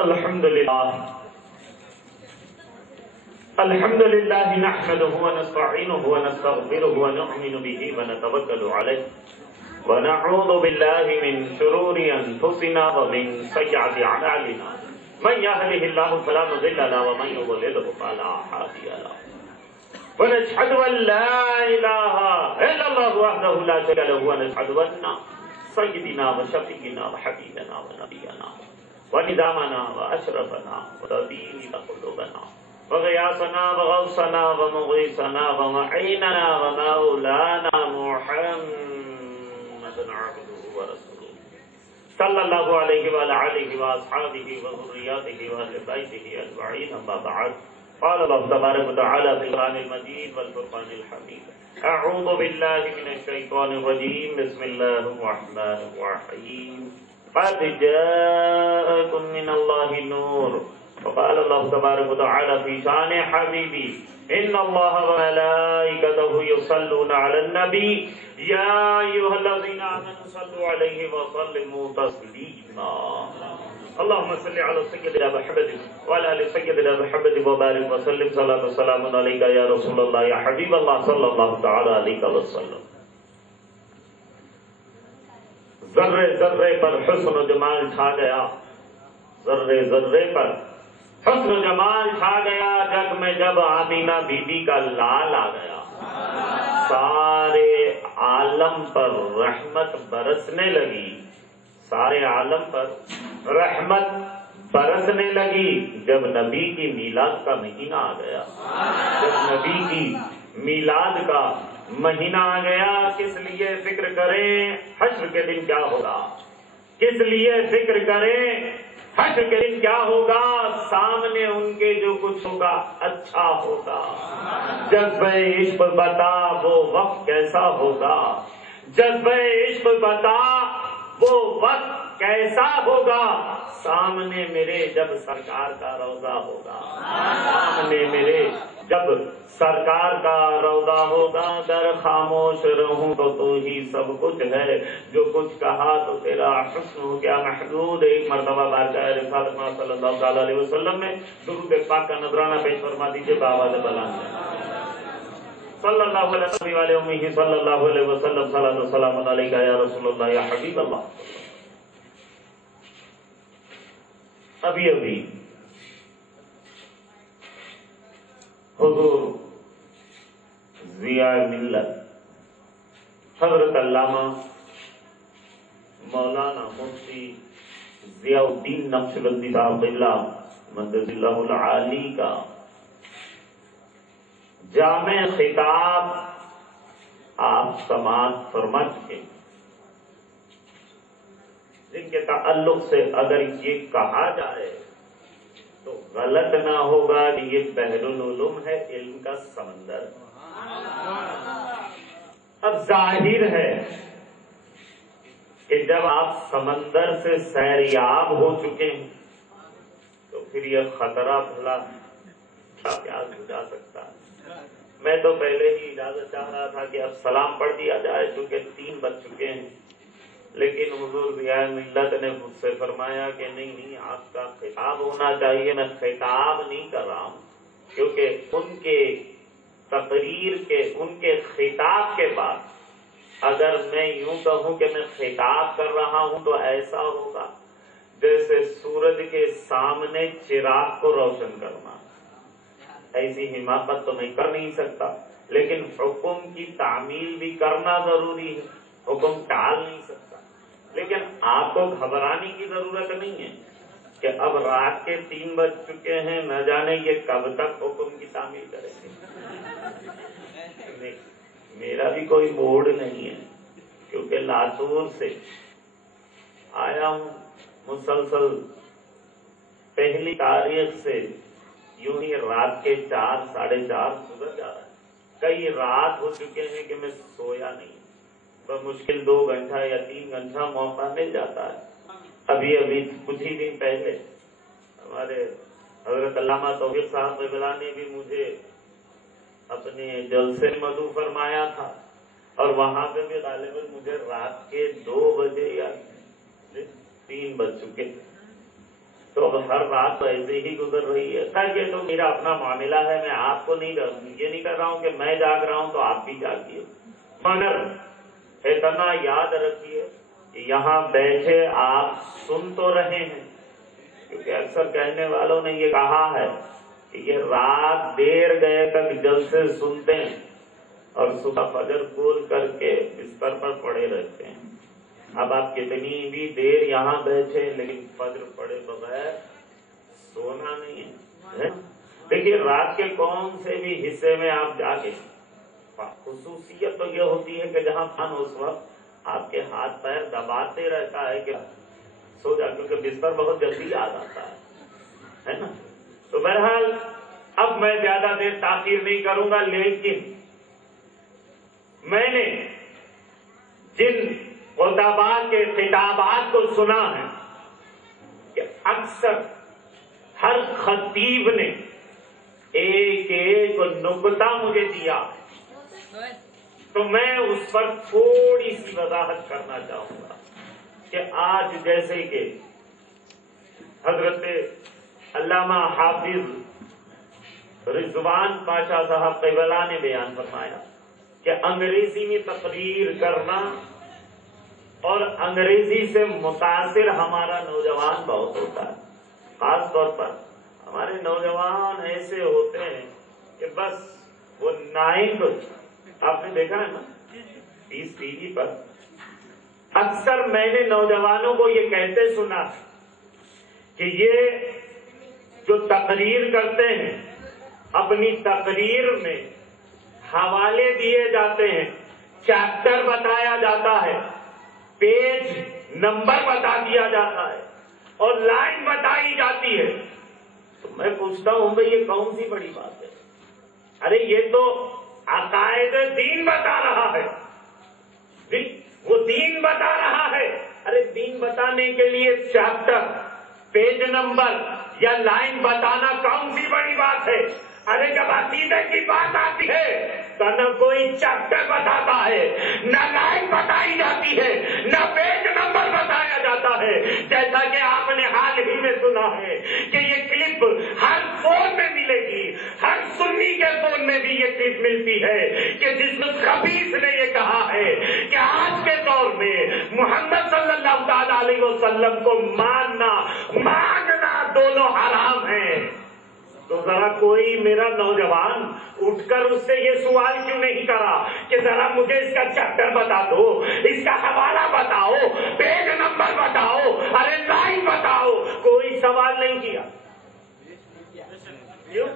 الحمد لله نحمده ونستعينه ونستغفره ونؤمن به ونتوكل عليه ونعوذ بالله من شرور أنفسنا ومن سيئات أعمالنا من يهده الله فلا مضل له ومن يضلل فلا هادي له ونشهد أن لا إله إلا الله وحده لا شريك له ونشهد أن سيدنا وشفيعنا وحبيبنا ونبينا وندامنا وأشرفنا وطبيب قلوبنا وغياثنا وغوثنا ومغيثنا ومعيننا ومولانا محمد عبده ورسوله صلى الله عليه وعلى آله وأصحابه وذرياته وأهل بيته أجمعين أما بعد قال الله تبارك وتعالى في القرآن المجيد والفرقان الحميد أعوذ بالله من الشيطان الرجيم بسم الله الرحمن الرحيم قد جاءكم من الله نور وقال الله تبارك وتعالى في شان حبيبي إن الله وملائكته يصلون على النبي يا أيها الذين آمنوا صلوا عليه وسلموا تسليما اللهم صل على سيدنا محمد وعلى آل سيدنا محمد وبارك وسلم صلاة وسلام عليك يا رسول الله يا حبيب الله صلى الله تعالى عليه وسلم. ذرے ذرے پر حسن و جمال چھا گیا، ذرے ذرے پر حسن و جمال چھا گیا، جگ میں جب آمینہ بی بی کا لال آ گیا، سارے عالم پر رحمت برسنے لگی، سارے عالم پر رحمت برسنے لگی جب نبی کی میلاد کا مہینہ آ گیا، جب نبی کی میلاد کا مہینہ آ گیا. کس لیے فکر کریں حشر کے دن کیا ہوگا، کس لیے فکر کریں حشر کے دن کیا ہوگا، سامنے ان کے جو کچھ ہوگا اچھا ہوگا. جذبہ عشق بتا وہ وقت کیسا ہوگا، جذبہ عشق بتا وہ وقت کیسا ہوگا، سامنے میرے جب سرکار کا روضہ ہوگا، سامنے میرے جب سرکار کا روضہ ہوگا. اگر خاموش رہوں تو ہی سب کچھ ہے، جو کچھ کہا تو تیرا حسن ہو گیا محدود. ایک مرتبہ بارگاہ رسالت صلی اللہ علیہ وسلم میں درود پاک کا نذرانہ پیش فرما دیجیے بآواز بلند. صلی اللہ علیہ وسلم صلی اللہ علیہ وسلم صلاۃ و سلام علیک یا رسول اللہ یا حبیب اللہ. ابھی حضور ضیاء ملت حضرت علامہ مولانا مفتی ضیاء الدین نقشبندی صاحب قبلہ مدد اللہ العالی کا جامع خطاب آپ سماعت فرما چکے، جن کے تعلق سے اگر یہ کہا جائے تو غلط نہ ہوگا کہ یہ بحر العلوم ہے، علم کا سمندر. اب ظاہر ہے کہ جب آپ سمندر سے سیریاب ہو چکے ہیں تو پھر یہ خطرہ بھلا کیا ہو جا سکتا ہے. میں تو پہلے ہی اجازت چاہ رہا تھا کہ اب سلام پڑھ دیا جائے چونکہ 3 بج چکے ہیں، لیکن حضور ضیاء ملت نے مجھ سے فرمایا کہ نہیں آپ کا خطاب ہونا چاہیے. میں خطاب نہیں کر رہا ہوں کیونکہ ان کے تقریر کے ان کے خطاب کے بعد اگر میں یوں کہوں کہ میں خطاب کر رہا ہوں تو ایسا ہوگا جیسے سورج کے سامنے چراغ کو روشن کرنا. ایسی حماقت تو میں کر نہیں سکتا، لیکن حکم کی تعمیل بھی کرنا ضروری ہے، حکم ٹال نہیں سکتا. لیکن آپ کو گھبرانے کی ضرورت نہیں ہے کہ اب رات کے 3 بج چکے ہیں، نہ جانے یہ کب تک حکم کی تعمیل کریں گے. میرا بھی کوئی موڈ نہیں ہے کیونکہ لاتور سے آیا ہوں، مسلسل پہلی تاریخ سے یوں ہی رات کے 4 ساڑھے 4 گزر جا رہا ہے. کئی رات ہو چکے ہیں کہ میں سویا نہیں، مشکل 2 گھنٹہ یا 3 گھنٹہ موقع مل جاتا ہے. ابھی کچھ ہی دن پہلے ہمارے حضرت علامہ توفیق صاحب قبلہ نے بھی مجھے اپنے جلسے مدعو فرمایا تھا، اور وہاں پہ بھی غالباً مجھے رات کے 2 بجے یا 3 بج چکے. تو اب ہر رات تو ایسے ہی گزر رہی ہے. خیر یہ تو میرا اپنا معاملہ ہے، میں آپ کو نہیں یہ نہیں کر رہا ہوں کہ میں جاگ رہا ہوں تو آپ بھی جاگیے. مگر اتنا یاد رکھیے کہ یہاں بیٹھے آپ سن تو رہے ہیں، کیونکہ اکثر کہنے والوں نے یہ کہا ہے کہ یہ رات دیر گئے تک جلسے سنتے ہیں اور صبح فجر کھول کر کے بستر پر پڑے رہتے ہیں. اب آپ کتنی بھی دیر یہاں بیٹھے لیکن فجر پڑے بغیر سونا نہیں ہے. دیکھیے رات کے کون سے بھی حصے میں آپ جاگے، خصوصیت تو یہ ہوتی ہے کہ جہاں فن اس وقت آپ کے ہاتھ پیر دباتے رہتا ہے کہ سو جا، کیونکہ بستر بہت جلدی یاد آتا ہے نا. تو بہرحال اب میں زیادہ دیر تاخیر نہیں کروں گا، لیکن میں نے جن خطباء کے خطابات کو سنا ہے کہ اکثر ہر خطیب نے ایک ایک نکتہ مجھے دیا، تو میں اس پر تھوڑی سی وضاحت کرنا چاہوں گا کہ آج جیسے کہ حضرت علامہ حافظ رضوان پاشا صاحب قبلہ نے بیان فرمایا کہ انگریزی میں تقریر کرنا اور انگریزی سے متاثر ہمارا نوجوان بہت ہوتا ہے. خاص طور پر ہمارے نوجوان ایسے ہوتے ہیں کہ بس وہ نائنگ، آپ نے دیکھا ہے نا اس ٹی وی پر اکثر میں نے نوجوانوں کو یہ کہتے سنا کہ یہ جو تقریر کرتے ہیں اپنی تقریر میں حوالے دیے جاتے ہیں، چیپٹر بتایا جاتا ہے، پیج نمبر بتا دیا جاتا ہے اور لائن بتائی جاتی ہے. تو میں پوچھتا ہوں بھائی یہ کون سی بڑی بات ہے؟ ارے یہ تو عقائد دین بتا رہا ہے، وہ دین بتا رہا ہے. ارے دین بتانے کے لیے چیپٹر، پیج نمبر یا لائن بتانا کون سی بڑی بات ہے؟ ارے جب عقیدے کی بات آتی ہے تو نہ کوئی چیپٹر بتاتا ہے، نہ لائن بتائی جاتی ہے، نہ پیج نمبر بتایا جاتا ہے. جیسا کہ آپ نے حال ہی میں سنا ہے کہ یہ کلپ ہر فون میں ملے گی، ہر سنی کے فون میں بھی یہ کلپ ملتی ہے کہ جس خبیث نے یہ کہا ہے کہ آج کے دور میں محمد صلی اللہ تعالی علیہ وسلم کو ماننا دونوں حرام ہیں. تو ذرا کوئی میرا نوجوان اٹھ کر اس سے یہ سوال کیوں نہیں کرا کہ ذرا مجھے اس کا چیپٹر بتا دو، اس کا حوالہ بتاؤ، پیج نمبر بتاؤ، ارے لائن بتاؤ. کوئی سوال نہیں کیا. کیوں؟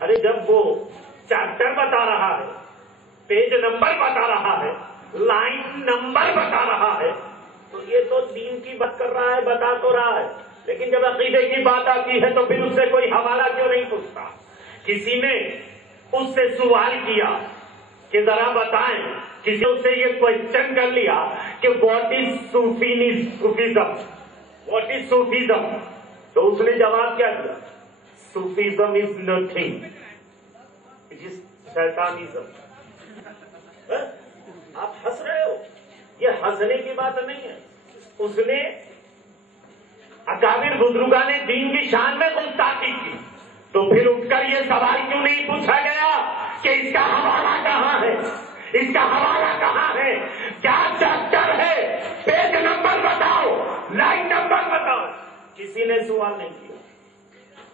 ارے جب وہ چیپٹر بتا رہا ہے، پیج نمبر بتا رہا ہے، لائن نمبر بتا رہا ہے، تو یہ تو دین کی بات کر رہا ہے، بتا تو رہا ہے. لیکن جب عقیدے کی بات آتی ہے تو پھر اس سے کوئی حوالہ کیوں نہیں پوچھتا؟ کسی نے اس سے سوال کیا کہ ذرا بتائیں، کسی نے اس سے یہ کوشچن کر لیا کہ what is Sufism, what is Sufism, تو اس نے جواب کیا دیا؟ Sufism is nothing, it is shaitanism. آپ ہنس رہے ہو، یہ ہنسنے کی بات نہیں ہے. اس نے اکابر بزرگان دین کی شان میں گستاخی کی. تو پھر اٹھ کر یہ سوال کیوں نہیں پوچھا گیا کہ اس کا حوالہ کہاں ہے، اس کا حوالہ کہاں ہے، کیا چیپٹر ہے، پیج نمبر بتاؤ، لائن نمبر بتاؤ؟ کسی نے سوال نہیں کیا.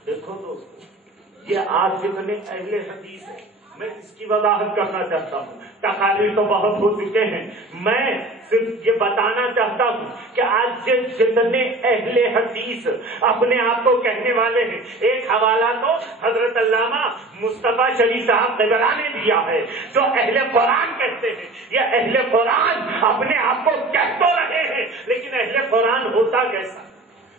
دیکھو دوستو، یہ آج جتنے اہل حدیث ہیں میں اس کی وضاحت کرنا چاہتا ہوں. تقاریر تو بہت ہو چکے ہیں، میں صرف یہ بتانا چاہتا ہوں کہ آج جتنے اہل حدیث اپنے آپ کو کہنے والے ہیں، ایک حوالہ تو حضرت علامہ مصطفیٰ شریف صاحب قبلہ نے دیا ہے جو اہل قرآن کہتے ہیں. یہ اہل قرآن اپنے آپ کو کہہ تو رہے ہیں لیکن اہل قرآن ہوتا کیسا؟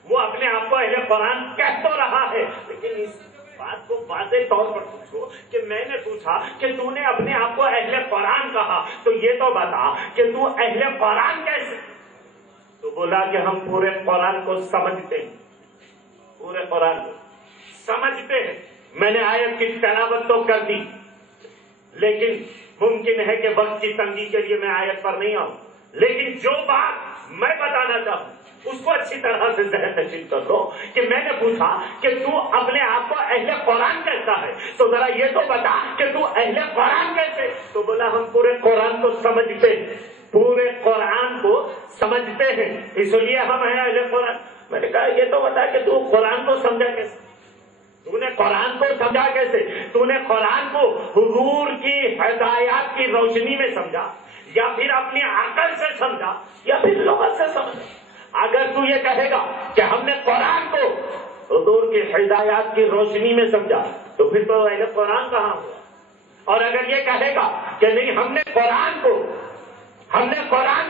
وہ اپنے آپ کو اہل قرآن کہہ تو رہا ہے لیکن اس بات کو واضح طور پر پوچھو کہ میں نے پوچھا کہ تو نے اپنے آپ کو اہل قرآن کہا تو یہ تو بتا کہ تو اہل قرآن کیسے؟ تو بولا کہ ہم پورے قرآن کو سمجھتے ہیں، پورے قرآن کو سمجھتے ہیں. میں نے آیت کی تلاوت تو کر دی لیکن ممکن ہے کہ وقت کی تنگی کے لیے میں آیت پر نہیں آؤں، لیکن جو بات میں بتانا چاہوں اس کو اچھی طرح سے ذہن نشین کر لو کہ میں نے پوچھا کہ تو اپنے آپ کو اہل قرآن کہتا ہے تو ذرا یہ تو بتا کہ تو اہل قرآن کیسے؟ تو بولا ہم پورے قرآن کو سمجھتے ہیں، پورے قرآن کو سمجھتے ہیں، اس لیے ہم ہیں اہل قرآن۔ میں نے کہا یہ تو بتا کہ تو قرآن کو سمجھا کیسے؟ تو نے قرآن کو سمجھا کیسے؟ تو نے قرآن کو حضور کی ہدایات کی روشنی میں سمجھا، یا پھر اپنی عقل سے سمجھا، یا پھر لغت سے سمجھا؟ اگر تو یہ کہے گا کہ ہم نے قرآن کو حضور کی ہدایات کی روشنی میں سمجھا تو پھر تو اہل قرآن کہاں ہوا؟ اور اگر یہ کہے گا کہ نہیں ہم نے قرآن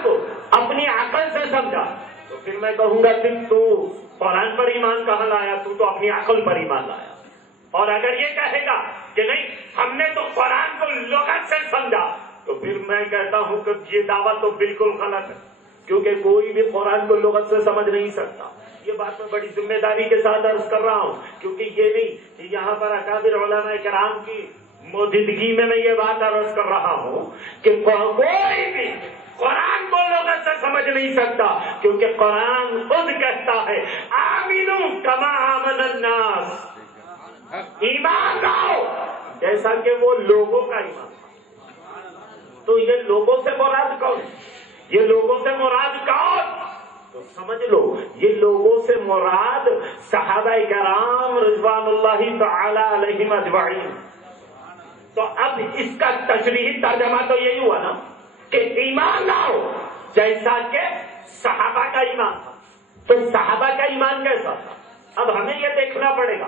کو اپنی عقل سے سمجھا تو پھر میں کہوں گا کہ تو قرآن پر ایمان کہاں لایا؟ تو اپنی عقل پر ایمان لایا۔ اور اگر یہ کہے گا کہ نہیں ہم نے تو قرآن کو لغت سے سمجھا تو پھر میں کہتا ہوں کہ یہ دعویٰ تو بالکل غلط ہے، کیونکہ کوئی بھی قرآن کو لغت سے سمجھ نہیں سکتا۔ یہ بات میں بڑی ذمہ داری کے ساتھ عرض کر رہا ہوں، کیونکہ یہ نہیں کہ یہاں پر اکابر علماء کرام کی موجودگی میں یہ بات عرض کر رہا ہوں کہ کوئی بھی قرآن کو لغت سے سمجھ نہیں سکتا، کیونکہ قرآن خود کہتا ہے آمنو کما آمن الناس، ایمان لاؤ جیسا کہ وہ لوگوں کا ایمان۔ تو یہ لوگوں سے مراد کون؟ یہ لوگوں سے مراد کون؟ تو سمجھ لو یہ لوگوں سے مراد صحابہ کرام رضوان اللہ تعالی علیہم اجمعین۔ تو اب اس کا تشریحی ترجمہ تو یہی ہوا نا کہ ایمان لاؤ جیسا کہ صحابہ کا ایمان تھا۔ تو صحابہ کا ایمان کیسا تھا؟ اب ہمیں یہ دیکھنا پڑے گا۔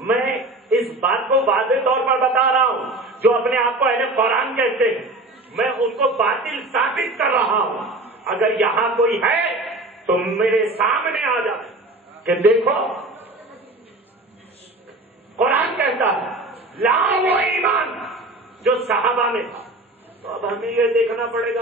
میں اس بات کو واضح طور پر بتا رہا ہوں، جو اپنے آپ کو اہل قرآن کہتے ہیں میں ان کو باطل ثابت کر رہا ہوں۔ اگر یہاں کوئی ہے تو میرے سامنے آ جائے کہ دیکھو قرآن کہتا ہے لاؤ وہ ایمان جو صحابہ میں تھا۔ تو اب ہمیں یہ دیکھنا پڑے گا